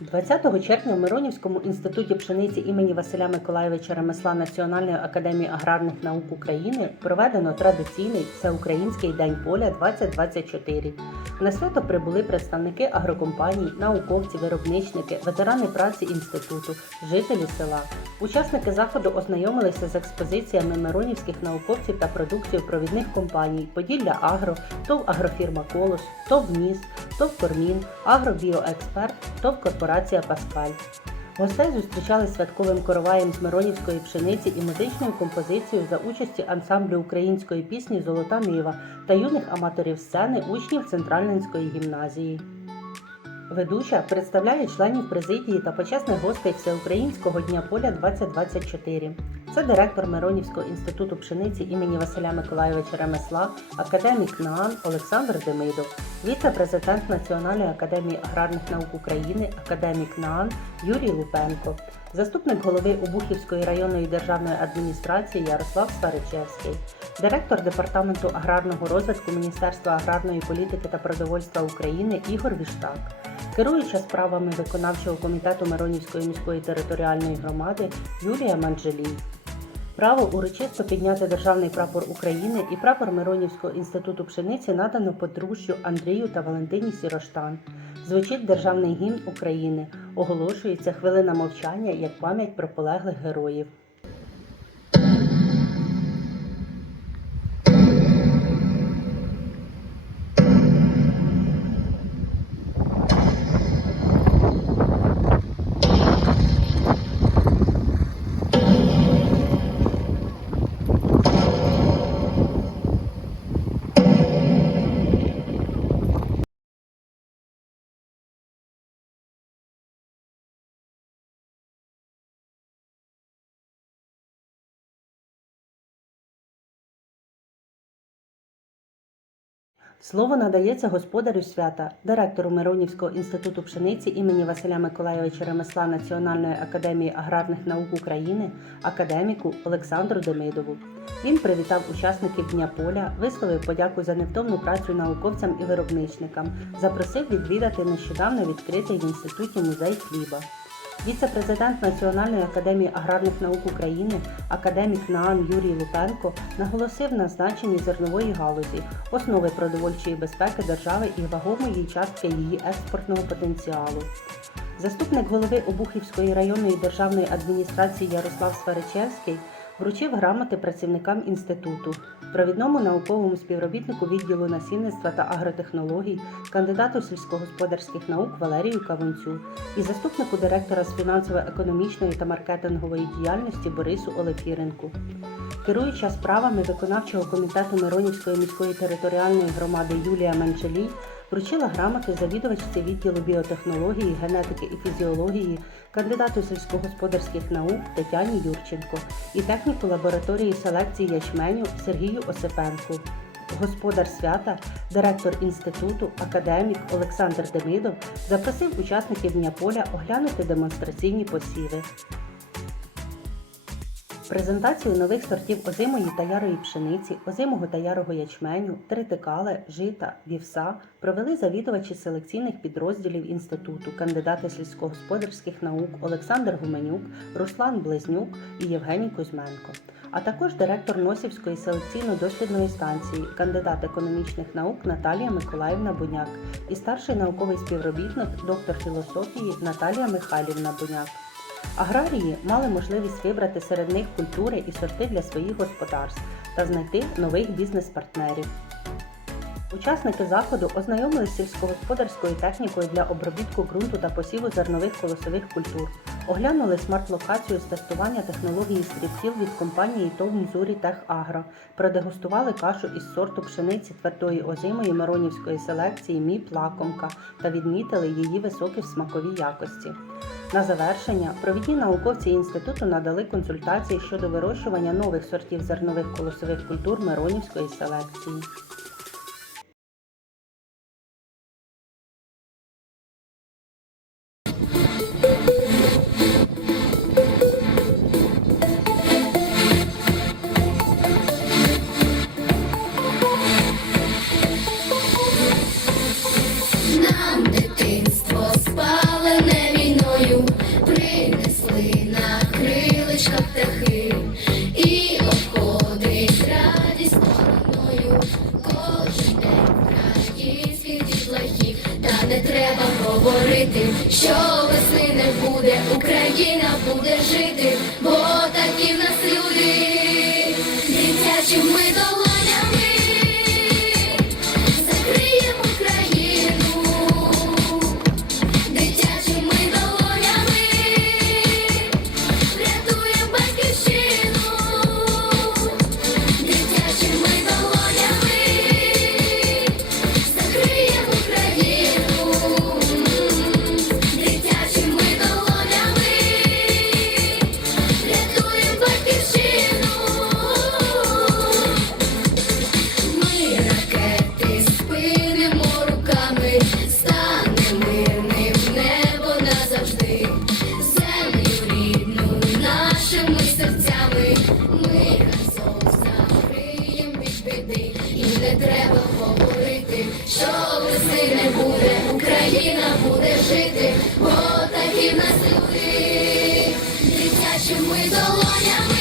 20 червня в Миронівському інституті пшениці імені Василя Миколайовича Ремесла Національної академії аграрних наук України проведено традиційний всеукраїнський день поля 2024. На свято прибули представники агрокомпаній, науковці, виробничники, ветерани праці інституту, жителі села. Учасники заходу ознайомилися з експозиціями миронівських науковців та продукцій провідних компаній Поділля Агро, ТОВ Агрофірма Колос, ТОВ НІС, ТОВ Кормін, Агробіоексперт, ТОВ Корпорація Паскаль. Гостей зустрічали святковим короваєм з миронівської пшениці і музичною композицією за участі ансамблю української пісні Золота Нива та юних аматорів сцени учнів Центральненської гімназії. Ведуча представляє членів президії та почесних гостей Всеукраїнського дня поля 2024. Це директор Миронівського інституту пшениці імені Василя Миколайовича Ремесла, академік НААН Олександр Демидов, віце-президент Національної академії аграрних наук України, академік НААН Юрій Лупенко, заступник голови Обухівської районної державної адміністрації Ярослав Сваричевський, директор департаменту аграрного розвитку Міністерства аграрної політики та продовольства України Ігор Віштак. Керуюча справами виконавчого комітету Миронівської міської територіальної громади Юлія Манджелій. Право урочисто підняти державний прапор України і прапор Миронівського інституту пшениці надано подружжю Андрію та Валентині Сіроштан. Звучить державний гімн України. Оголошується хвилина мовчання як пам'ять про полеглих героїв. Слово надається господарю свята, директору Миронівського інституту пшениці імені Василя Миколайовича Ремесла Національної академії аграрних наук України, академіку Олександру Демидову. Він привітав учасників Дня поля, висловив подяку за невтомну працю науковцям і виробничникам, запросив відвідати нещодавно відкритий в інституті музей хліба. Віце-президент Національної академії аграрних наук України, академік НААН Юрій Лупенко наголосив на значенні зернової галузі, основи продовольчої безпеки держави і вагомої частки її експортного потенціалу. Заступник голови Обухівської районної державної адміністрації Ярослав Сваричевський вручив грамоти працівникам інституту, провідному науковому співробітнику відділу насінництва та агротехнологій, кандидату сільськогосподарських наук Валерію Кавунцю і заступнику директора з фінансово-економічної та маркетингової діяльності Борису Олефіренку. Керуюча справами виконавчого комітету Миронівської міської територіальної громади Юлія Менчелій вручила грамоти завідувачці відділу біотехнології, генетики і фізіології, кандидату сільськогосподарських наук Тетяні Юрченко і техніку лабораторії селекції ячменю Сергію Осипенку. Господар свята, директор інституту, академік Олександр Демидов запросив учасників Дня поля оглянути демонстраційні посіви. Презентацію нових сортів озимої та ярої пшениці, озимого та ярого ячменю, тритикале, жита, вівса провели завідувачі селекційних підрозділів інституту, кандидати сільськогосподарських наук Олександр Гуменюк, Руслан Близнюк і Євгеній Кузьменко, а також директор Носівської селекційно-дослідної станції, кандидат економічних наук Наталія Миколаївна Буняк і старший науковий співробітник, доктор філософії Наталія Михайлівна Буняк. Аграрії мали можливість вибрати серед них культури і сорти для своїх господарств та знайти нових бізнес-партнерів. Учасники заходу ознайомились з сільськогосподарською технікою для обробітку ґрунту та посіву зернових колосових культур, оглянули смарт-локацію з тестування технології стрибків від компанії ТОВ Мзурі Техагро, продегустували кашу із сорту пшениці твердої озимої Миронівської селекції Міп Лакомка та відмітили її високі в смаковій якості. На завершення провідні науковці інституту надали консультації щодо вирощування нових сортів зернових колосових культур Миронівської селекції. принесли на крилишках птахи і обходить радість стороною кожен день українських дітлахів. Та не треба говорити, що весни не буде, Україна буде жити. бо Україна буде жити, бо такі в нас люди, дитячим ми долонями.